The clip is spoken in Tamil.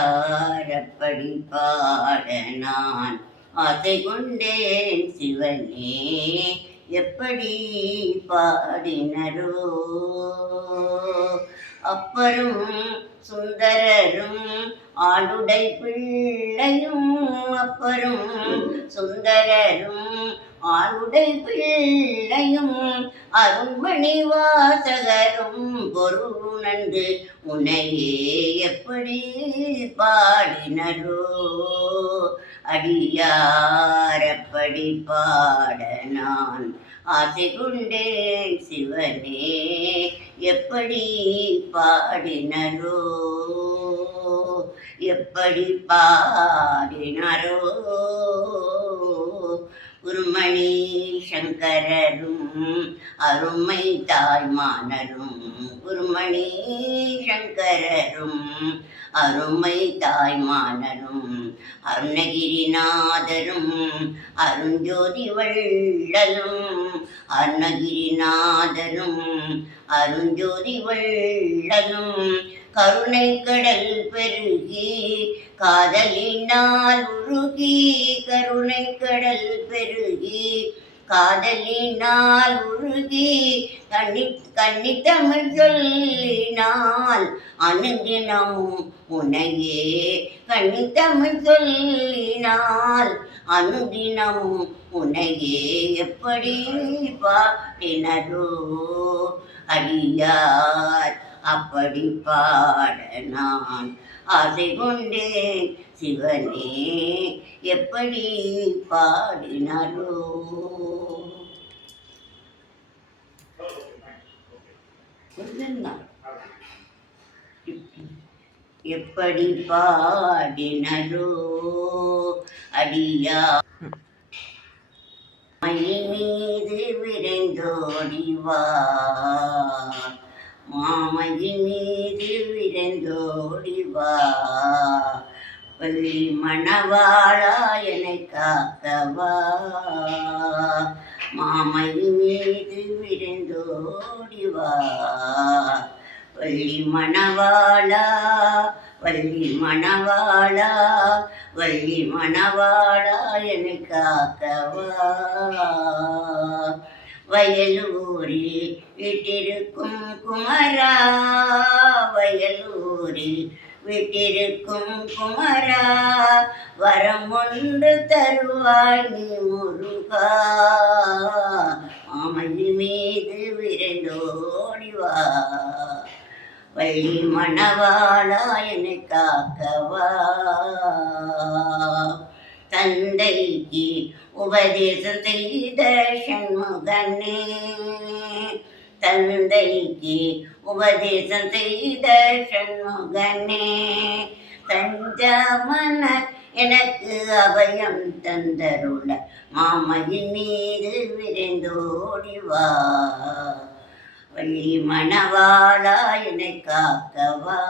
அடியாரப்படி பாட நான் ஆசை கொண்டேன் சிவனே எப்படி பாடினரோ? அப்பரும் சுந்தரரும் ஆளுடை பிள்ளையும் அப்பரும் சுந்தரரும் ஆளுடை பிள்ளையும் அருண்மணி வாசகரும் பொருளுணர்ந்து உன்னையே எப்படி பாடினரோ அடியாரப்படி பாட நான் ஆசை கொண்டேன். சிவனே எப்படி பாடினரோ எப்படி பாடினரோ. குருமணி சங்கரரும் அருமை தாய்மானரும். குருமணி சங்கரரும் அருமை தாய்மானரும். அருணகிரிநாதரும் அருஞ்சோதி வள்ளலும். அருணகிரிநாதரும் அருஞ்சோதி வள்ளலும். கருணை கடல் பெருகி காதலினால் உருகி கருணை கடல் பெருகி காதலினால் உருகி கண்ணி கண்ணி தமிழ் சொல்லினால் அணுகினம் உனையே கண்ணி தமிழ் சொல்லினால் அணுகினம் உனையே எப்படி பாட்டினரோ அடியார் அப்படி பாட நான் ஆசை கொண்டேன் சிவனே எப்படி பாடினாரோ? எப்படி பாடினரோ? அடியா. மயில் மீது விரைந்தோடிவா. வா மாமையின் விரைந்தோடிவா வள்ளி மணவாளா என்னை காக்கவா மாமையின் மீது விரைந்தோடிவா வள்ளி மணவாளா வள்ளி மணவாளா வள்ளி மணவாளா என்னை காக்கவா வயலூரில் விட்டிருக்கும் குமரா வயலூரில் விட்டிருக்கும் குமரா வரம் ஒன்று தருவாய் நீ முருகா. மாமையில் மீது விரைந்தோடி வா. வள்ளி மணவாளா என்னை காக்கவா தந்தைக்கு உபதேசம் செய்த சண்முகனே. தந்தைக்கு உபதேசம் செய்த சண்முகனே. தஞ்சமன எனக்கு அபயம் தந்தருள மாமையின் மீது விரைந்தோடிவா வள்ளி மணவாளா என்னை காக்கவா